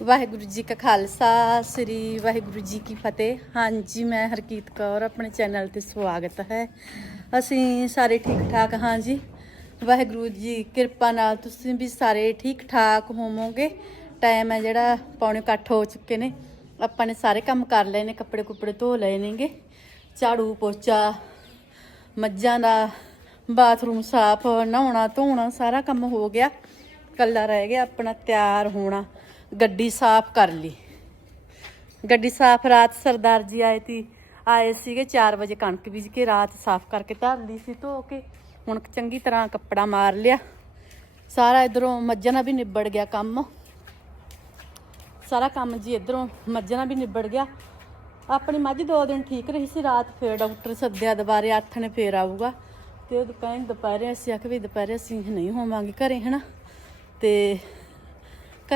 ਵਾਹਿਗੁਰੂ ਜੀ ਕਾ ਖਾਲਸਾ, ਸ੍ਰੀ ਵਾਹਿਗੁਰੂ ਜੀ ਕੀ ਫਤਿਹ। ਹਾਂਜੀ, ਮੈਂ ਹਰਕੀਤ ਕੌਰ, ਆਪਣੇ ਚੈਨਲ ਤੇ ਸਵਾਗਤ ਹੈ। ਅਸੀਂ ਸਾਰੇ ਠੀਕ ਠਾਕ ਹਾਂ ਜੀ ਵਾਹਿਗੁਰੂ ਜੀ, ਕਿਰਪਾ ਨਾਲ ਤੁਸੀਂ ਵੀ ਸਾਰੇ ਠੀਕ ਠਾਕ ਹੋਵੋਗੇ। ਟਾਈਮ ਹੈ ਜਿਹੜਾ, ਪੌਣੇ ਇਕੱਠ ਹੋ ਚੁੱਕੇ ਨੇ। ਆਪਾਂ ਨੇ ਸਾਰੇ ਕੰਮ ਕਰ ਲਏ ਨੇ ਕੱਪੜੇ ਕੁੱਪੜੇ ਧੋ ਲਏ ਨੇਗੇ। ਝਾੜੂ ਪੋਚਾ, ਮੱਝਾਂ ਦਾ ਬਾਥਰੂਮ ਸਾਫ਼ ਨਹਾਉਣਾ ਧੋਣਾ ਸਾਰਾ ਕੰਮ ਹੋ ਗਿਆ। ਕੱਲਾ ਰਹਿ ਗਿਆ, ਆਪਣਾ ਤਿਆਰ ਹੋਣਾ। ਗੱਡੀ ਸਾਫ਼ ਕਰ ਲਈ। ਗੱਡੀ ਸਾਫ਼ ਰਾਤ ਸਰਦਾਰ ਜੀ ਆਏ ਤੀ ਆਏ ਸੀਗੇ 4 ਵਜੇ ਕਣਕ ਬੀਜ ਕੇ, ਰਾਤ ਸਾਫ਼ ਕਰਕੇ ਧਰ ਲਈ ਸੀ, ਧੋ ਕੇ ਹੁਣ ਚੰਗੀ ਤਰ੍ਹਾਂ ਕੱਪੜਾ ਮਾਰ ਲਿਆ। ਸਾਰਾ ਇਧਰੋਂ ਮੱਝਾਂ ਨਾਲ ਵੀ ਨਿਬੜ ਗਿਆ ਕੰਮ। ਸਾਰਾ ਕੰਮ ਜੀ ਇਧਰੋਂ ਮੱਝਾਂ ਨਾਲ ਵੀ ਨਿਬੜ ਗਿਆ। ਆਪਣੀ ਮੱਝ ਦੋ ਦਿਨ ਠੀਕ ਰਹੀ ਸੀ, ਰਾਤ ਫੇਰ ਡਾਕਟਰ ਸੱਦਿਆ ਦੁਬਾਰੇ, ਅੱਠ ਨੇ ਫੇਰ ਆਊਗਾ। ਤੇ ਉਹ ਦੁਪਹਿਰ, ਦੁਪਹਿਰੇ ਅਸੀਂ ਆਖ ਵੀ ਦੁਪਹਿਰੇ ਅਸੀਂ ਨਹੀਂ ਹੋਵਾਂਗੇ ਘਰੇ, ਹਨਾ? ਤੇ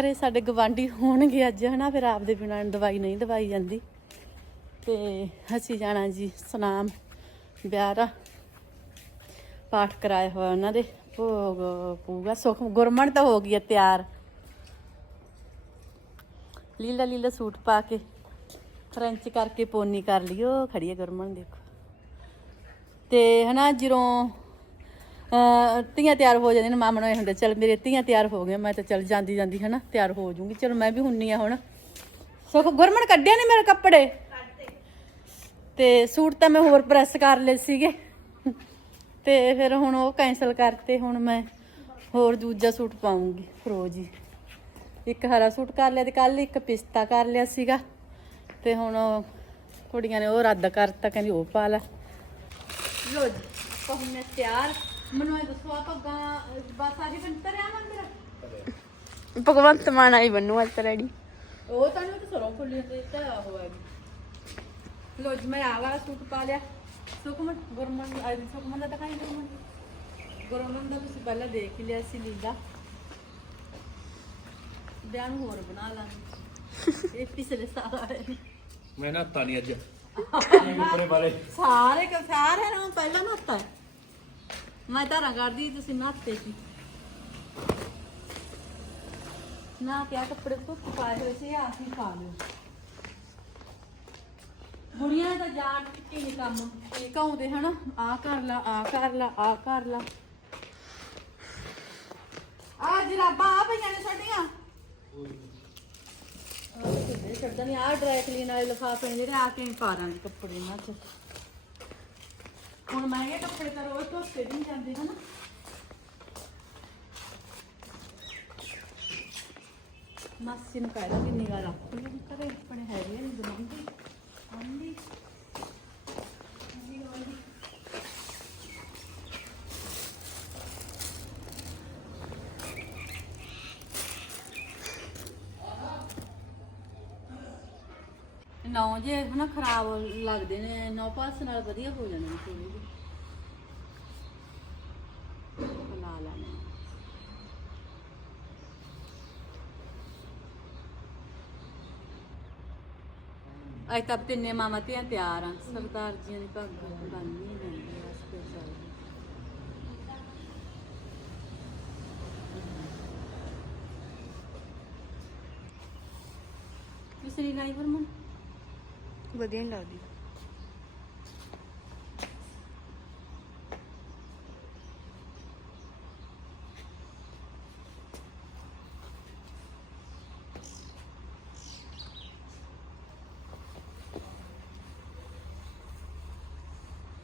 ਘਰੇ ਸਾਡੇ ਗਵਾਂਢੀ ਹੋਣਗੇ ਅੱਜ, ਹਨਾ? ਫਿਰ ਆਪਦੇ ਬਿਨਾਂ ਦਵਾਈ ਨਹੀਂ ਦਵਾਈ ਜਾਂਦੀ। ਤੇ ਅਸੀਂ ਜਾਣਾ ਜੀ ਸਨਾਮ, ਵਿਆਹ ਦਾ। ਪਾਠ ਕਰਾਇਆ ਹੋਇਆ ਉਹਨਾਂ ਦੇ। ਭੋਗ ਪੂਗਾ ਸੁਖ ਗੁਰਮਣ ਤਾਂ ਹੋ ਗਈ ਹੈ ਤਿਆਰ। ਲੀਲਾ ਲੀਲਾ ਸੂਟ ਪਾ ਕੇ ਫਰੈਂਚ ਕਰਕੇ ਪੋਨੀ ਕਰ ਲਿਓ ਖੜੀ ਹੈ ਗੁਰਮਣ, ਦੇਖੋ। ਤੇ ਹਨਾ, ਜਦੋਂ ਧੀਆਂ ਤਿਆਰ ਹੋ ਜਾਂਦੀਆਂ ਨੇ, ਮਾਮਾ ਨੂੰ ਇਹ ਹੁੰਦਾ, ਚਲ ਮੇਰੇ ਧੀਆਂ ਤਿਆਰ ਹੋ ਗਈਆਂ ਮੈਂ ਤਾਂ ਚਲ ਜਾਂਦੀ ਜਾਂਦੀ ਹਨਾ, ਤਿਆਰ ਹੋ ਜੂੰਗੀ ਚਲੋ ਮੈਂ ਵੀ ਹੁੰਨੀ ਆ ਹੁਣ। ਸੁਖ ਗੁਰਮਣ ਕੱਢਿਆ ਨੇ ਮੇਰੇ ਕੱਪੜੇ? ਤੇ ਸੂਟ ਤਾਂ ਮੈਂ ਹੋਰ ਪ੍ਰੈਸ ਕਰ ਲਏ ਸੀਗੇ। ਤੇ ਫਿਰ ਹੁਣ ਉਹ ਕੈਨਸਲ ਕਰਤੇ, ਹੁਣ ਮੈਂ ਹੋਰ ਦੂਜਾ ਸੂਟ ਪਾਉਂਗੀ ਫਰੋਜੀ ਇੱਕ ਹਰਾ ਸੂਟ ਕਰ ਲਿਆ ਤੇ ਕੱਲ ਇੱਕ ਪਿਸਤਾ ਕਰ ਲਿਆ ਸੀਗਾ। ਤੇ ਹੁਣ ਕੁੜੀਆਂ ਨੇ ਉਹ ਰੱਦ ਕਰਤਾ, ਕਹਿੰਦੀ ਉਹ ਪਾ ਲੈ। ਲੋ ਜੀ ਪਹੁੰਚੇ ਤਿਆਰ। ਮੈਨੂੰ ਇਹ ਦੱਸੋ ਆ ਪੱਗਾਂ ਬਸ ਆਹੀ ਬੰਤਰ ਆ ਮੰਦਰ ਭਗਵੰਤ ਮਾਨ ਆਈ ਬੰਨੂ ਅੱਜ ਰੈਡੀ ਉਹ ਤਾਂ ਨਹੀਂ ਤਾਂ ਸਰੋਂ ਫੁੱਲੀ ਤੇ ਤਾਂ ਹੋਏਗੀ ਲੋ ਜੀ ਮੈਂ ਆ ਵਾਲਾ ਸੂਟ ਪਾ ਲਿਆ। ਸੁਖਮਨ ਗੁਰਮਨ ਆਈ ਸੁਖਮਨ ਦਾ ਦਿਖਾਈ ਗੁਰਮਨ ਗੁਰਮਨ ਦਾ ਤੁਸੀਂ ਪਹਿਲਾਂ ਦੇਖ ਹੀ ਲਿਆ ਸੀ ਲੀਲਾ। ਬਿਆਨ ਹੋਰ ਬਣਾ ਲਾਂਗੇ। ਇਹ ਪਿਛਲੇ ਸਾਲ ਆਏ ਮੈਂ ਨਾ ਨਹੀਂ ਅੱਜ ਬਾਰੇ। ਸਾਰੇ ਕ ਸਾਰੇ ਨੂੰ ਪਹਿਲਾਂ ਨਹਾਤਾ ਹੈ। ਮੈਂ ਧਾਰਾਂ ਕਰਦੀ ਤੁਸੀਂ ਨਹਾਤੇ ਸੀ। ਨਾ ਕਿਆ ਕੱਪੜੇ ਧੁੱਪ ਪਾਏ ਹੋਏ ਸੀ ਆਪ ਹੀ ਪਾ ਲਿਓ। ਬੁੜੀਆਂ ਦਾ ਜਾਣ ਟਿੱਕੀ ਨਹੀਂ ਕੰਮ, ਇਹ ਕਹਾਉਂਦੇ ਹਨਾ ਆ ਕਰ ਲਾ ਆ ਕਰ ਲਾ ਆ ਕਰ ਲਾ। ਆ ਜਰਾਬਾਂ ਆ ਪਈਆਂ ਨੇ ਸਾਡੀਆਂ। ਛੱਡਦਾ ਨਹੀਂ ਆ ਡਰਾਈ ਕਲੀਨ ਵਾਲੇ ਲਿਫਾਫੇ ਨੇ ਜਿਹੜੇ ਆ ਕੇ ਪਾ ਦਾਂਗੇ ਕੱਪੜੇ ਇਹਨਾਂ 'ਚ। ਹੁਣ ਮਹਿੰਗੇ ਕੱਪੜੇ ਤਾਂ ਰੋਜ਼ ਧੋਤੇ ਵੀ ਨਹੀਂ ਜਾਂਦੇ, ਹਨਾ? ਮਾਸੀ ਨੂੰ ਕਹਿ ਵੀ ਨਿਗਾ ਰੱਖ ਲਈ ਕਰੇ ਆਪਣੇ ਹੈਗੇ ਨਹੀਂ ਬਣਾਉਂਦੀ ਆਂਦੀ ਆਂਦੀ ਆਂਦੀ ਨੌ ਜੇ ਹਨਾ ਖਰਾਬ ਲੱਗਦੇ ਨੇ, ਨੌ ਨਾਲ ਵਧੀਆ ਹੋ ਜਾਣੇ ਨੇ ਥੋੜੇ ਜਿਹੇ ਲਾ ਲੈਣੇ ਅੱਜ ਤਾਂ ਤਿੰਨੇ ਮਾਮਾ ਧੀਆਂ ਤਿਆਰ ਆ। ਸਰਦਾਰ ਜੀਆਂ ਦੀ ਪੱਗ ਬੰਨ੍ਹਨੀ ਜਾਂਦੀ ਆ ਸਪੈਸ਼ਲ ਤੁਸੀਂ ਲਾਈ ਵਰਮਨ ਵਧੀਆ ਨਹੀਂ ਲੱਗਦੀ।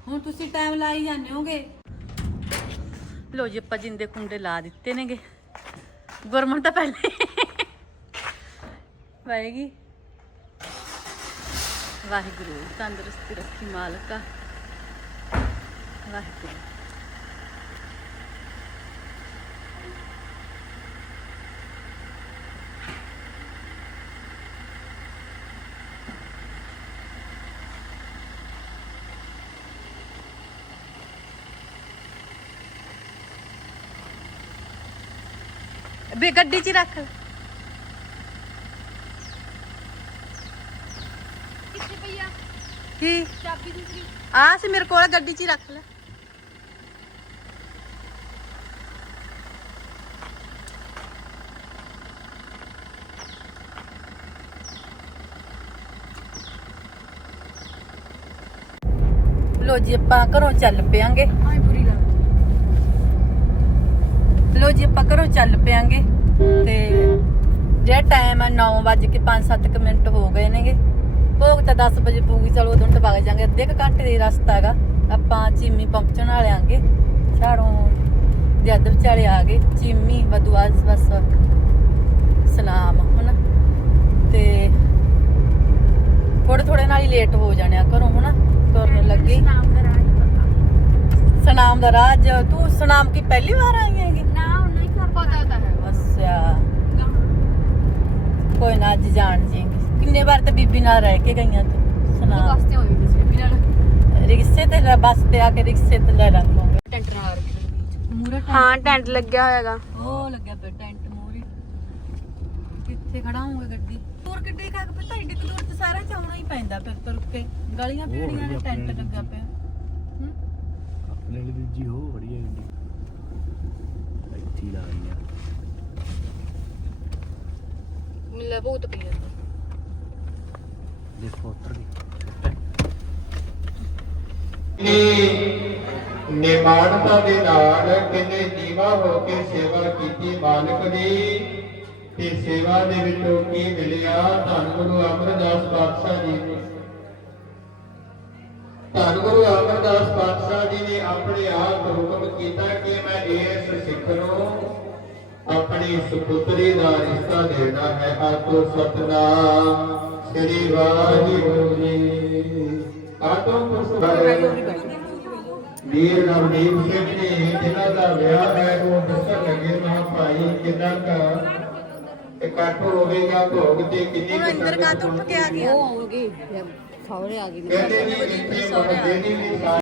ਹੁਣ ਤੁਸੀਂ ਟਾਈਮ ਲਾਈ ਜਾਂਦੇ ਹੋਗੇ ਲੋ ਜੀ ਆਪਾਂ ਜਿੰਦੇ ਕੁੰਡੇ ਲਾ ਦਿੱਤੇ ਨੇਗੇ। ਗੁਰਮਨ ਤਾਂ ਪਹਿਲੇ ਵਾਏਗੀ ਵਾਹਿਗੁਰੂ ਤੰਦਰੁਸਤੀ ਰੱਖੀ ਮਾਲਕਾ ਵਾਹਿਗੁਰੂ ਬੇ ਗੱਡੀ 'ਚ ਹੀ ਰੱਖ ਕੀ? ਆ ਸੀ ਮੇਰੇ ਕੋਲ ਗੱਡੀ 'ਚ ਹੀ ਰੱਖ ਲੈ। ਲੋ ਜੀ ਆਪਾਂ ਘਰੋਂ ਚੱਲ ਪਿਆਂਗੇ। ਆਈ ਲੋ ਜੀ ਆਪਾਂ ਘਰੋਂ ਚੱਲ ਪਿਆਂਗੇ ਤੇ ਜਿਹੜਾ ਟਾਈਮ ਹੈ 9:05 7 ਮਿੰਟ ਹੋ ਗਏ ਨੇਗੇ। ਭੋਗ ਤਾਂ 10 ਵਜੇ ਪਊਗੀ ਚਲੋ ਉਦੋਂ ਤੱਕ ਵਗ ਜਾਾਂਗੇ। ਅੱਧੇ ਕੁ ਘੰਟੇ ਦਾ ਰਸਤਾ ਹੈਗਾ। ਆਪਾਂ ਚੀਮੀ ਪਹੁੰਚਣ ਵਾਲੇ ਆਂਗੇ। ਛਾੜੋਂ ਜਦ ਵਿਚਾਲੇ ਆ ਗਏ ਚੀਮੀ ਬਦੂਆਸ ਬਸ ਸਲਾਮ ਹਨਾ? ਤੇ ਥੋੜੇ ਥੋੜੇ ਨਾਲ ਹੀ ਲੇਟ ਹੋ ਜਾਣੇ ਆ ਘਰੋਂ ਹਨਾ? ਤੁਰਨ ਲੱਗੇ। ਦਾ ਸਨਾਮ ਦਾ ਰਾਜ। ਤੂੰ ਸਨਾਮ ਕੀ ਪਹਿਲੀ ਵਾਰ ਆਈ ਹੈਗੀ? ਨਾ ਨਹੀਂ ਕਰ ਪਤਾ ਤਾਂ ਹੈ ਅੱਛਾ। ਕੋਈ ਨਾ ਅੱਜ ਜਾਣ ਜੀਂਗੀ ਕਿੰਨੇ ਵਾਰ ਤਾਂ ਬੀਬੀ ਨਾਲ ਰਹਿ ਕੇ ਗਈਆਂ ਤੂੰ? ਸੁਣਾ। ਕਸਤੇ ਹੋਈ ਬਸ ਬੀਬੀ ਨਾਲ। ਰਿਕਸ਼ੇ ਤੇ ਲੈ- ਬੱਸ ਤੇ ਆ ਕੇ ਰਿਕਸ਼ੇ ਤੇ ਲੈ ਲਾਂਗੇ ਟੈਂਟ ਨਾਲ ਮੂਰੇ ਹਾਂ ਟੈਂਟ ਲੱਗਿਆ ਹੋਇਆਗਾ। ਉਹ ਲੱਗਿਆ ਪਿਆ ਟੈਂਟ ਮੂਰੇ ਕਿੱਥੇ ਖੜਾ ਹੋਊਗਾ ਗੱਡੀ? ਹੋਰ ਕਿੱਡੇ ਕਾ ਪਤਾ ਏਡੀ ਕੁ ਦੂਰ ਤੇ ਸਾਰਾ ਚਾਉਣਾ ਹੀ ਪੈਂਦਾ ਫਿਰ ਤੁਰ ਕੇ ਗਲੀਆਂ ਪੀੜੀਆਂ ਨੇ ਟੈਂਟ ਲੱਗਾ ਪਿਆ। ਹੂੰ ਆਪਣੇ ਲਈ ਦੂਜੀ ਹੋ ਬੜੀ ਹੈ ਗੱਡੀ ਇੱਥੇ ਲਾ ਰਹੀ ਆ। ਮਿਲਿਆ ਬਹੁਤ ਪਈ ਜਾਂਦਾ। ਦੇਖੋ ਉੱਤਰ ਦੀ। ਨਿਮਾਣਤਾ ਦੇ ਨਾਲ ਕਿੰਨੇ ਨੀਵਾ ਹੋ ਕੇ ਸੇਵਾ ਕੀਤੀ ਮਾਲਕ ਦੀ? ਤੇ ਸੇਵਾ ਦੇ ਵਿੱਚੋਂ ਕੀ ਮਿਲਿਆ? ਧੰਨ ਗੁਰੂ ਅਮਰਦਾਸ ਪਾਤਸ਼ਾਹ ਜੀ ਨੂੰ। ਧੰਨ ਗੁਰੂ ਅਮਰਦਾਸ ਪਾਤਸ਼ਾਹ ਜੀ ਨੇ ਆਪਣੇ ਆਪ ਹੁਕਮ ਕੀਤਾ ਕਿ ਮੈਂ ਇਸ ਸਿੱਖ ਨੂੰ ਆਪਣੀ ਸੁਪੁੱਤਰੀ ਦਾ ਰਿਸ਼ਤਾ ਦੇਣਾ ਹੈ। ਆਤੋ ਸਤਨਾਮ। ਸ੍ਰੀ ਵਾਹਿਗੁਰੂ ਜੀ ਆਤੋ ਪੁਰਸ਼ ਵੀਰ ਨਵਦੀਪ ਸਿੰਘ ਜੀ ਜਿਨ੍ਹਾਂ ਦਾ ਵਿਆਹ ਹੈ ਉਹ ਦੱਸਣ ਲੱਗੇ ਮਾ ਭਾਈ ਕਿੰਨਾ ਕੁ ਇਕੱਠ ਹੋਵੇਗਾ ਭੋਗ ਤੇ ਕਿੰਨੀ ਕੁ ਸੰਗਤ ਪਹੁੰਚੇਗੀ? ਉਹ ਆਉਣਗੇ ਸੌਰੇ ਆ ਗਏ ਕਹਿੰਦੇ ਜੀ ਇੱਥੇ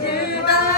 ਦਿਨ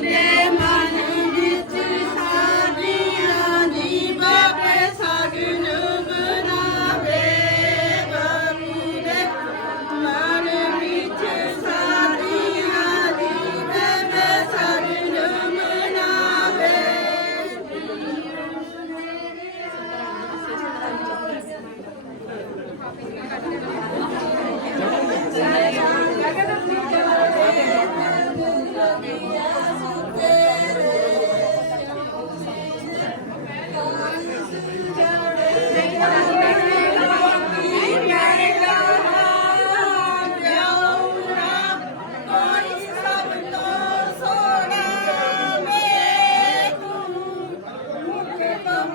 ਦੇ ਮਨ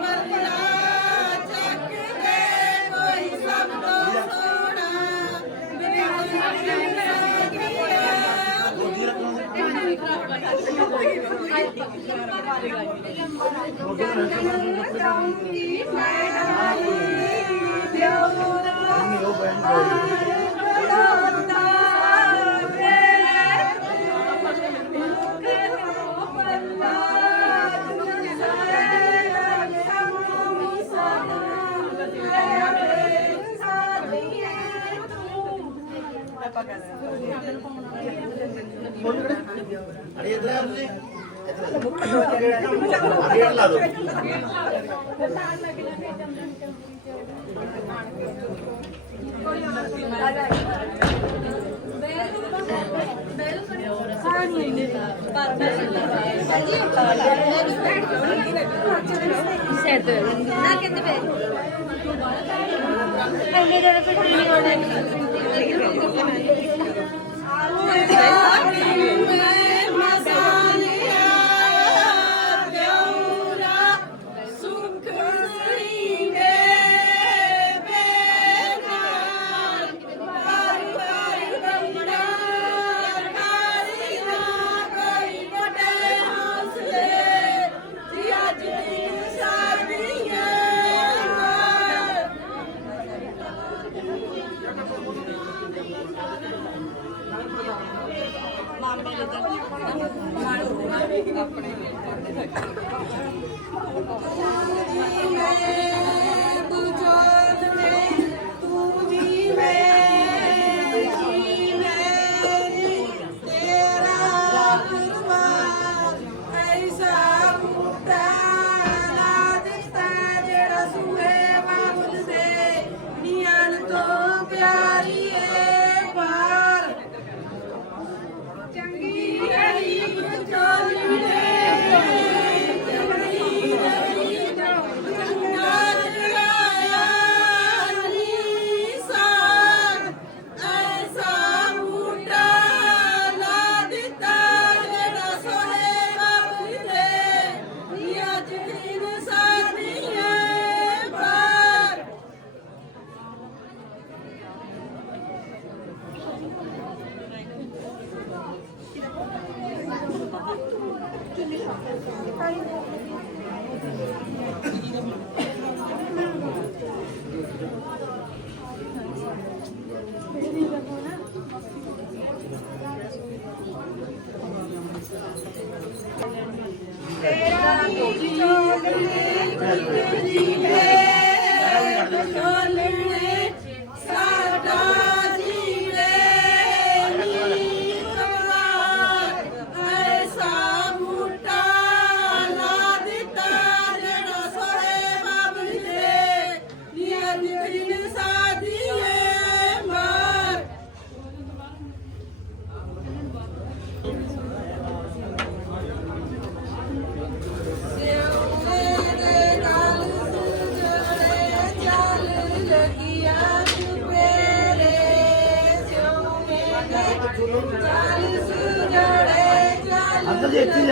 Marco నాకెంత പേര്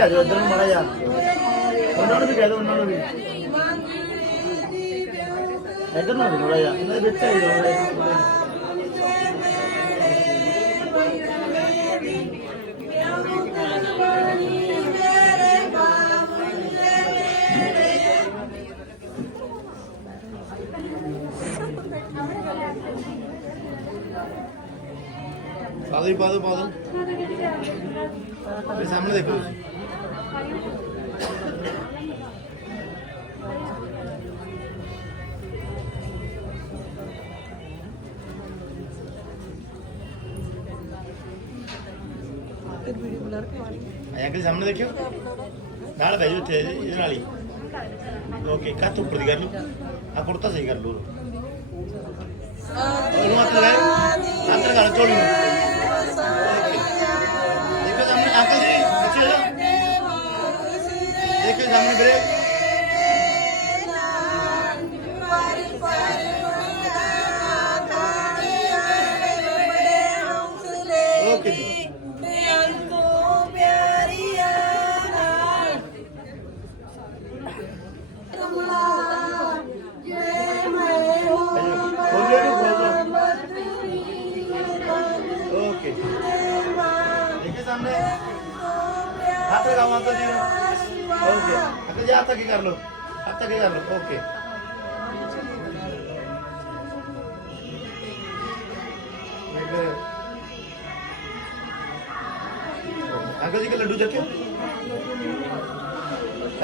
ਲੈ ਜਾਓ ਇੱਧਰ ਨੂੰ ਮਾੜਾ ਜਾ ਉਹਨਾਂ ਨੂੰ ਵੀ ਕਹਿ ਦਿਓ ਉਹਨਾਂ ਨੂੰ ਵੀ। ਇੱਧਰ ਨੂੰ ਥੋੜਾ ਜਿਹਾ। ਇਹਨਾਂ ਦੇ ਵਿੱਚ ਹੀ ਜਾਓ ਪਾ ਦੋ ਪਾ ਦੋ ਪਾ ਦੋ ਮੇਰੇ ਸਾਹਮਣੇ ਦੇਖੋ ਆਇਆ ਕਿ ਸਾਹਮਣੇ ਦੇਖਿਓ ਨਾਲ ਬੈਜੋ ਇੱਥੇ ਇਹਦੇ ਨਾਲ ਹੀ ਓਕੇ ਕੱਥ ਉੱਪਰ ਦੀ ਕਰ ਲਓ ਆ ਕੁੜਤਾ ਸਹੀ ਕਰ ਲਓ ਉਹਨੂੰ ਹੱਥ ਲਗਾਏ ਹੱਥ ਦੇਖੋ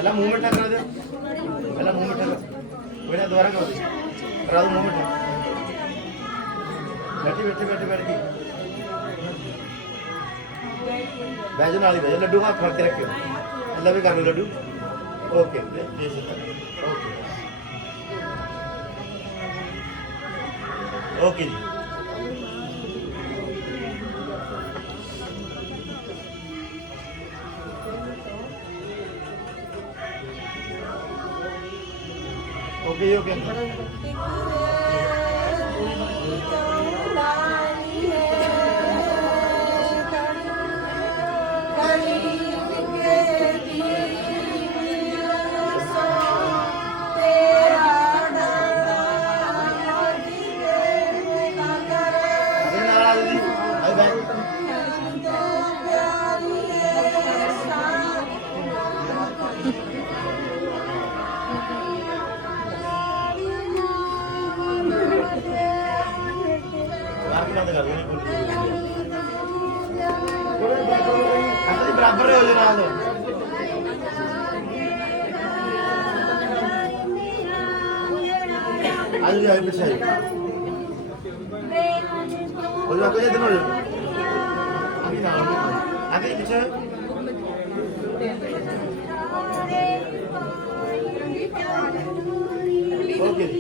ਪਹਿਲਾਂ ਮੂੰਹ ਮਿੱਠਾ ਕਰਾ ਦਿਓ ਪਹਿਲਾਂ ਮੂੰਹ ਮਿੱਠਾ ਕਰੋ ਪਹਿਲਾਂ ਦੁਬਾਰਾ ਕਰੋ ਕਰਾ ਦਿਓ ਮੂੰਹ ਮਿੱਠਾ ਬੈਠੀ ਬੈਠੀ ਬੈਠੀ ਬੈਠੀ ਬੈਜ ਨਾਲ ਹੀ ਬੈਜ ਲੱਡੂ ਹੱਥ ਫੜ ਕੇ ਰੱਖਿਓ ਅੱਲਾ ਵੀ ਕਰ ਲੱਡੂ ਓਕੇ ਜੀ ਓਕੇ ਓਕੇ ਜੀ again. Hola, ¿qué.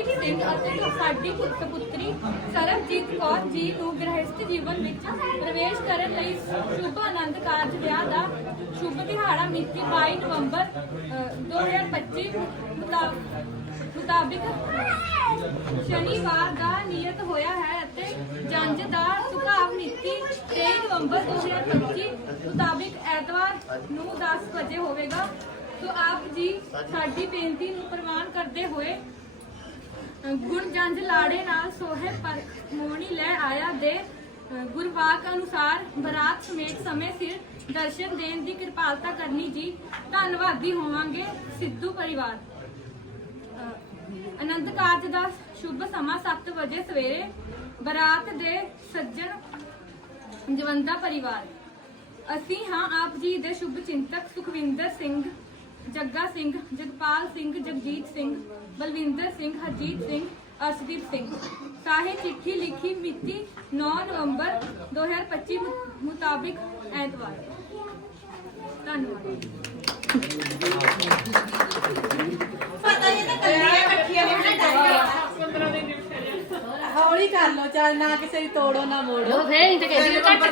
Navjeet Singh ਅਤੇ ਸਾਡੀ ਪੁੱਤਰੀ ਸਰਬਜੀਤ ਕੌਰ ਜੀ ਨੂੰ ਗ੍ਰਹਿਸਥ ਜੀਵਨ ਵਿੱਚ ਪ੍ਰਵੇਸ਼ ਕਰਨ ਲਈ ਸ਼ੁਭ ਆਨੰਦ ਕਾਰਜ ਵਿਆਹ ਦਾ ਸ਼ੁਭ ਦਿਹਾੜਾ ਮਿਤੀ 22 ਨਵੰਬਰ 2025 ਮੁਤਾਬਿਕ ਸ਼ਨੀਵਾਰ ਦਾ ਨਿਯਤ ਹੋਇਆ ਹੈ ਅਤੇ ਜੰਜ ਦਾ ਸੁਭਾਵ ਮਿਤੀ 23 ਨਵੰਬਰ 2025 ਮੁਤਾਬਿਕ ਐਤਵਾਰ ਨੂੰ 10 ਵਜੇ ਹੋਵੇਗਾ। ਸੋ ਆਪ ਜੀ ਸਾਡੀ ਬੇਨਤੀ ਨੂੰ ਪ੍ਰਵਾਨ ਕਰਦੇ ਹੋਏ ਗੁਣ ਜੰਜ ਲਾੜੇ ਨਾਲ ਸੋਹੇ ਪਰ ਮੋਣੀ ਲੈ ਆਇਆ ਦੇ ਗੁਰਵਾਕ ਅਨੁਸਾਰ ਬਰਾਤ ਸਮੇਤ ਸਮੇਂ ਸਿਰ ਦਰਸ਼ਨ ਦੇਣ ਦੀ ਕਿਰਪਾਲਤਾ ਕਰਨੀ ਜੀ। ਧੰਨਵਾਦੀ ਹੋਵਾਂਗੇ ਸਿੱਧੂ ਪਰਿਵਾਰ। ਅ, ਅਨੰਦ ਕਾਰਜ ਦਾ ਸ਼ੁਭ ਸਮਾਂ 7 ਵਜੇ ਸਵੇਰੇ ਬਰਾਤ ਦੇ ਸੱਜਣ ਜਵੰਦਾ ਪਰਿਵਾਰ। ਅਸੀਂ ਹਾਂ ਆਪ ਜੀ ਦੇ ਸ਼ੁਭ ਚਿੰਤਕ ਸੁਖਵਿੰਦਰ ਸਿੰਘ ਜੱਗਾ ਸਿੰਘ ਜਗਪਾਲ ਸਿੰਘ ਜਗਜੀਤ ਸਿੰਘ ਬਲਵਿੰਦਰ ਸਿੰਘ ਹਰਜੀਤ ਸਿੰਘ ਅਰਸ਼ਦੀਪ ਸਿੰਘ। ਸਾਹੇ ਚਿੱਠੀ ਲਿਖੀ ਮਿਤੀ 9 ਨਵੰਬਰ 2025 ਮੁ- ਮੁਤਾਬਿਕ ਐਤਵਾਰ। ਧੰਨਵਾਦ। ਪਤਾ ਹੀ ਤਾਂ ਕੱਲੀਆਂ ਇਕੱਠੀਆਂ ਹੌਲੀ ਕਰ ਲੋ ਚੱਲ ਨਾ ਕਿਸੇ ਦੀ ਤੋੜੋ ਨਾ ਮੋੜੋ। ਫੇਰ ਹੀ ਤੇ ਕਹਿੰਦੀ ਘੱਟ ਕਰ।